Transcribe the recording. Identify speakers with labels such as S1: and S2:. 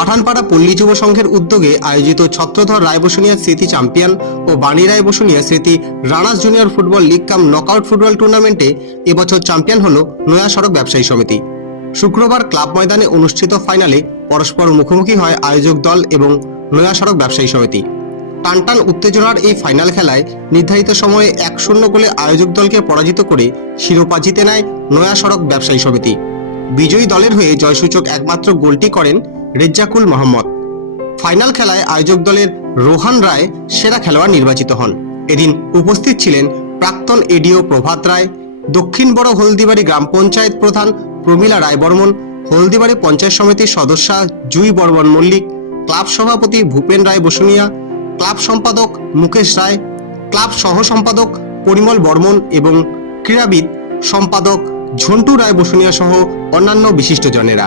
S1: পাঠানপাড়া পল্লী যুব সংঘের উদ্যোগে আয়োজিত ছত্রধর রায় বসুনিয়া স্মৃতি চ্যাম্পিয়ন ও বাণী রায় বসুনিয়া স্মৃতি runners junior football league cum knockout football টুর্নামেন্টে এবছর চ্যাম্পিয়ন হল নয়া সড়ক ব্যবসায়ী সমিতি। শুক্রবার ক্লাব ময়দানে অনুষ্ঠিত ফাইনালে পরস্পর মুখোমুখি হয় আয়োজক দল এবং নয়া সড়ক ব্যবসায়ী সমিতি। টানটান উত্তেজনার এই ফাইনাল খেলায় নির্ধারিত সময়ে এক শূন্য গোলে আয়োজক দলকে পরাজিত করে শিরোপা জিতে নেয় নয়া সড়ক ব্যবসায়ী সমিতি। বিজয়ী দলের হয়ে জয়সূচক একমাত্র গোলটি করেন রেজ্জাকুল মোহাম্মদ। ফাইনাল খেলায় আয়োজক দলের রোহান রায় সেরা খেলোয়াড় নির্বাচিত হন। এদিন উপস্থিত ছিলেন প্রাক্তন এডিও প্রভাত রায়, দক্ষিণ বড় হলদিবাড়ি গ্রাম পঞ্চায়েত প্রধান প্রমীলা রায় বর্মন হলদিবাড়ি পঞ্চায়েত সমিতির সদস্যা জুই বর্মন মল্লিক, ক্লাব সভাপতি ভূপেন রায় বসুনিয়া, ক্লাব সম্পাদক মুকেশ রায়, ক্লাব সহ সম্পাদক পরিমল বর্মন এবং ক্রীড়াবিদ সম্পাদক ঝন্টু রায় বসুনিয়া সহ অন্যান্য
S2: বিশিষ্টজনেরা।